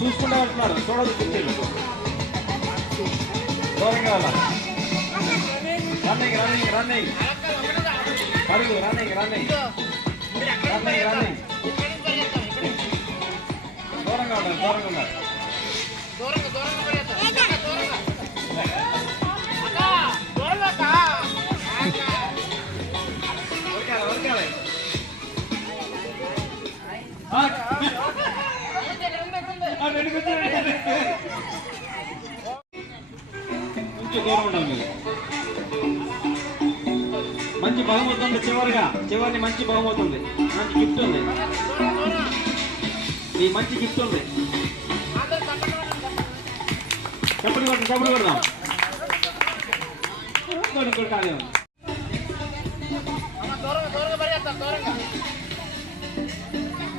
చూసుకుంటా వెళ్తున్నారు, చూడదు కుర్చీలు దూరంగా వెళ్ళాలి. రన్నింగ్ రన్నింగ్ రన్నింగ్ పరుగు రన్నింగ్ రన్నింగ్ రన్నింగ్ రన్నింగ్ దూరంగా ఉండాలి, దూరంగా ఉండాలి. కొంచెం దూరం ఉండాలి మీరు. మంచి బహుమతుంది చివరిని మంచి బహుమతుంది, మంచి గిఫ్ట్ ఉంది, ఈ మంచి గిఫ్ట్ ఉంది. చప్పుడు కొడదాం ఖాళీ ఉంది.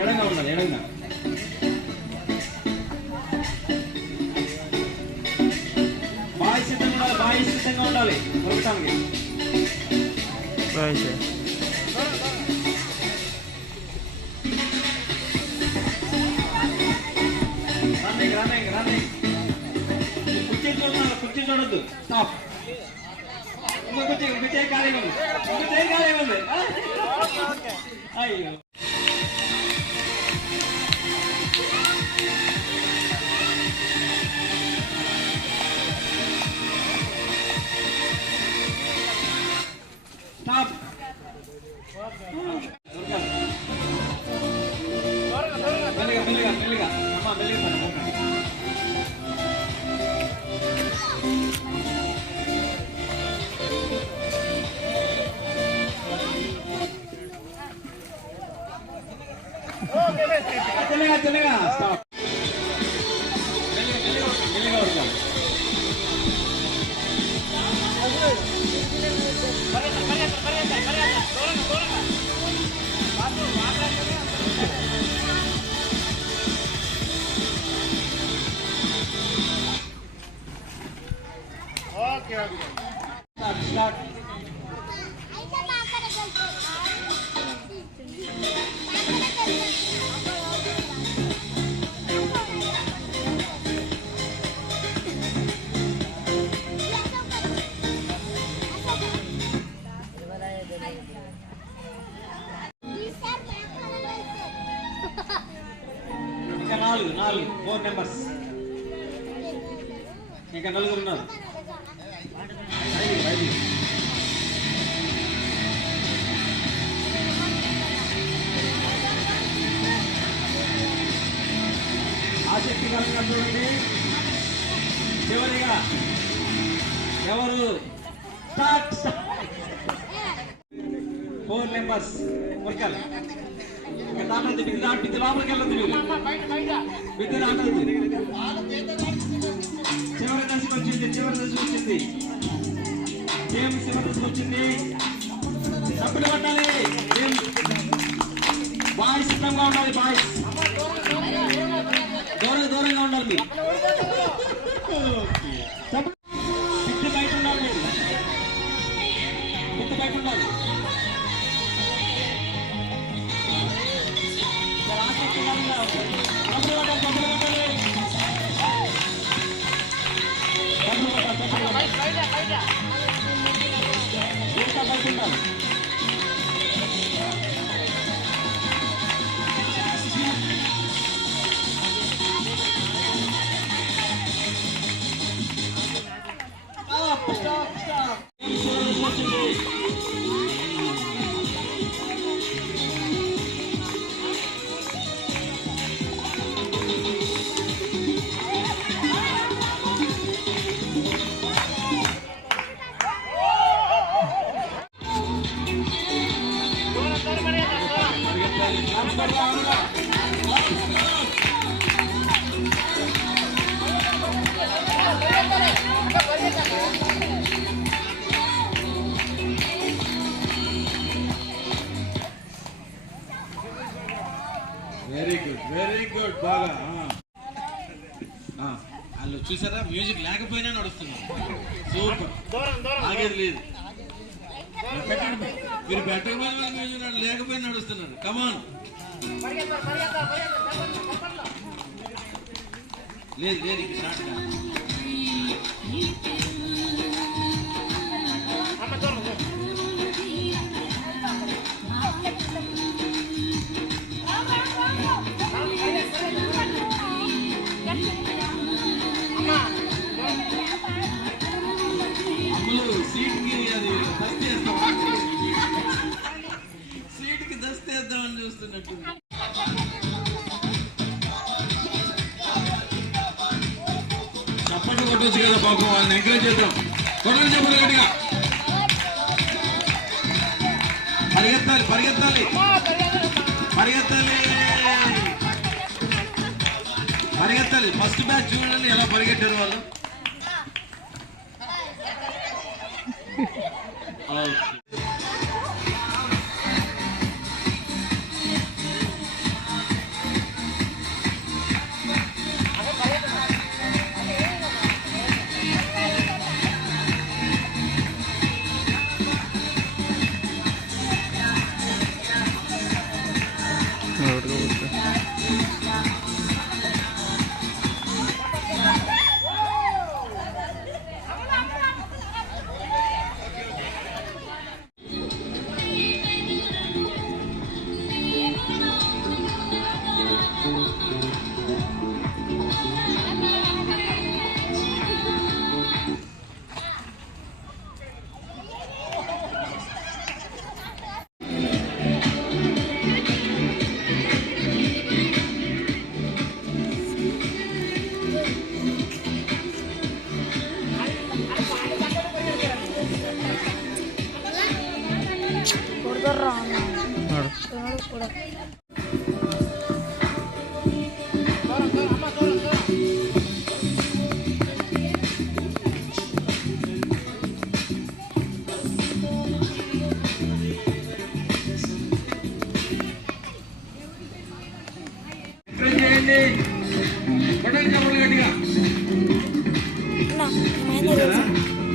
ఎడంగా ఉండాలి, ఎడంగా బాగా సిద్ధంగా ఉండాలి దొరకటానికి. రన్నింగ్ రన్నింగ్ రన్నింగ్ కుర్చీ చూడాలి, కుర్చీ చూడొద్దు. స్టాప్. ఇంకో చేయి ఖాళీ ఉంది, ఇంకో చేయి ఖాళీ ఉంది. అయ్యో స్టాప్. మెల్లిగా మెల్లిగా మెల్లిగా అమ్మా మెల్లిగా. చల్లగా చల్లగా స్టాప్. మెల్లిగా మెల్లిగా మెల్లిగా వస్తాం. నాలుగు 4 మెంబర్స్, ఇంకా నలుగురు ఉన్నారు. ఆసక్తికరంగా చూడండి. చివరిగా ఎవరు? 4 మెంబర్స్ ఉరకాలి. లోపలికి వెళ్ళదు, విద్య దాటదు. చివరి దశకు వచ్చింది, గేమ్ చివరి దశకు వచ్చింది. సభ్యులు పట్టాలి. బాయ్స్ సిద్ధంగా ఉండాలి, బాయ్స్ దూరంగా ఉండాలి. బిడ్డ బయట ఉండాలి, బిడ్డ బయట ఉండాలి. వెరీ గుడ్ బాగా వాళ్ళు చూసారా మ్యూజిక్ లేకపోయినా నడుస్తున్నారు సూపర్ ఆగేది లేదు మీరు పెట్టకపోయిన మ్యూజిక్ లేకపోయినా నడుస్తున్నారు కమాన్ లేదు లేదు ఇక స్టార్ట్ సీట్కి దస్తేద్దామని చూస్తున్నట్టు చప్పట్లు కొట్టొచ్చు కదా పాపం వాళ్ళని ఎంకరేజ్ చేద్దాం కొట్టని చెప్పలు గట్టిగా పరిగెత్తాలి పరిగెత్తాలి పరిగెత్తాలి పరిగెత్తాలి ఫస్ట్ బ్యాచ్ చూడండి ఎలా పరిగెట్టారు వాళ్ళు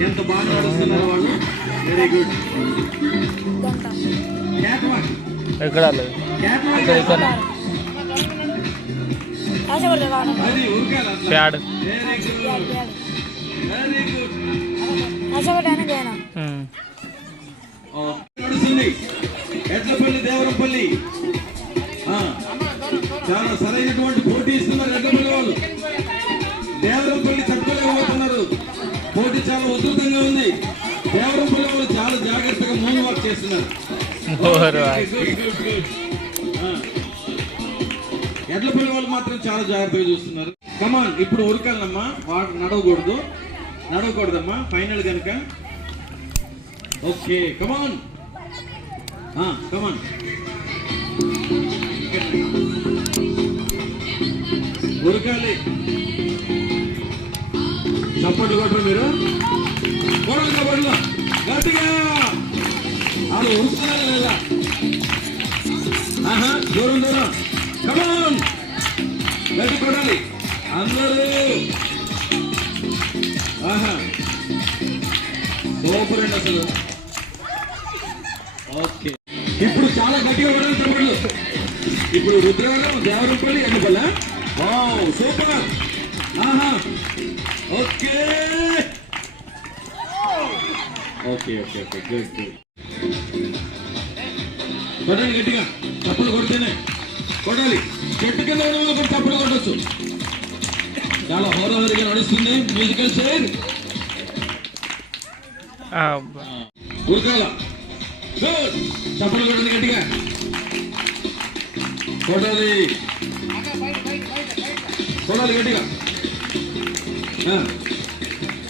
ఎంత బాగా నడుస్తున్నారు వాళ్ళు వెరీ గుడ్ ఎక్కడ ప్యాడ్ నడుస్తుంది ఎడ్లపల్లి దేవరంపల్లి చాలా సరైనటువంటి పోటీ ఇస్తున్నారు ఎడ్లపల్లి వాళ్ళు దేవరంపల్లి తట్టుకోలేకపోతున్నారు పోటీ చాలా ఉధృతంగా ఉంది దేవరంపల్లి వాళ్ళు చాలా జాగ్రత్తగా మూవ్ వాక్ చేస్తున్నారు ఎడ్లపల్లి వాళ్ళు మాత్రం చాలా జాగ్రత్తగా చూస్తున్నారు కమాన్ ఇప్పుడు ఉరకాలమ్మా వాడు నడవకూడదమ్మా ఫైనల్ కనుక ఓకే కమాన్ కమాన్ ఉరకాలి చప్పట్లు కొట్టరు మీరు కొడలు కబడ్లు గట్టిగా వాళ్ళు ఉరుకుతున్నారు లేదా దూరం దూరం కమాన్ గట్టి కొడాలి అందరూ సూపర్ అండి అసలు ఓకే ఇప్పుడు చాలా గట్టిగా కొడాలి చప్పట్లు ఇప్పుడు Rudravaram Devarampalli Ennipalli super okay okay okay okay good good కొట్టాలి గట్టిగా చప్పలు కొడితేనే కొట్టాలి చెట్టు కింద ఉన్న వాళ్ళు కూడా చప్పలు కొట్టచ్చు చాలా హోరాహోరీగా నడుస్తుంది మ్యూజికల్ చైర్ ఉరకాల గుడ్ చప్పలు కొట్టాలి గట్టిగా కొట్టాలి కొట్టాలి గట్టిగా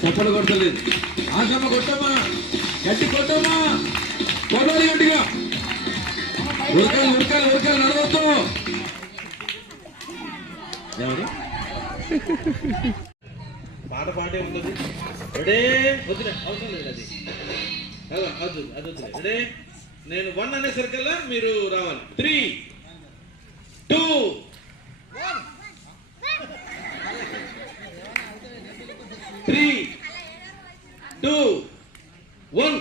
చప్పలు కొట్టలేదు ఆశమ్మ కొట్టమ్మా గట్టి కొట్టమ్మా కొట్టాలి గట్టిగా ఉరకాలి ఉరకాలి ఉరకాలి నడవద్దు. ఎవరు పాట పాటే ఉంటుంది. రెడీ వద్దులే అవసరం లేదు అది అది వద్దులే. రెడీ నేను 1 అనేసరికల్లా మీరు రావాలి. 3 2 3 2 1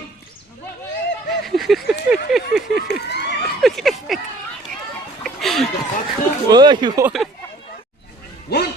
ఓయ్ ఓయ్ 1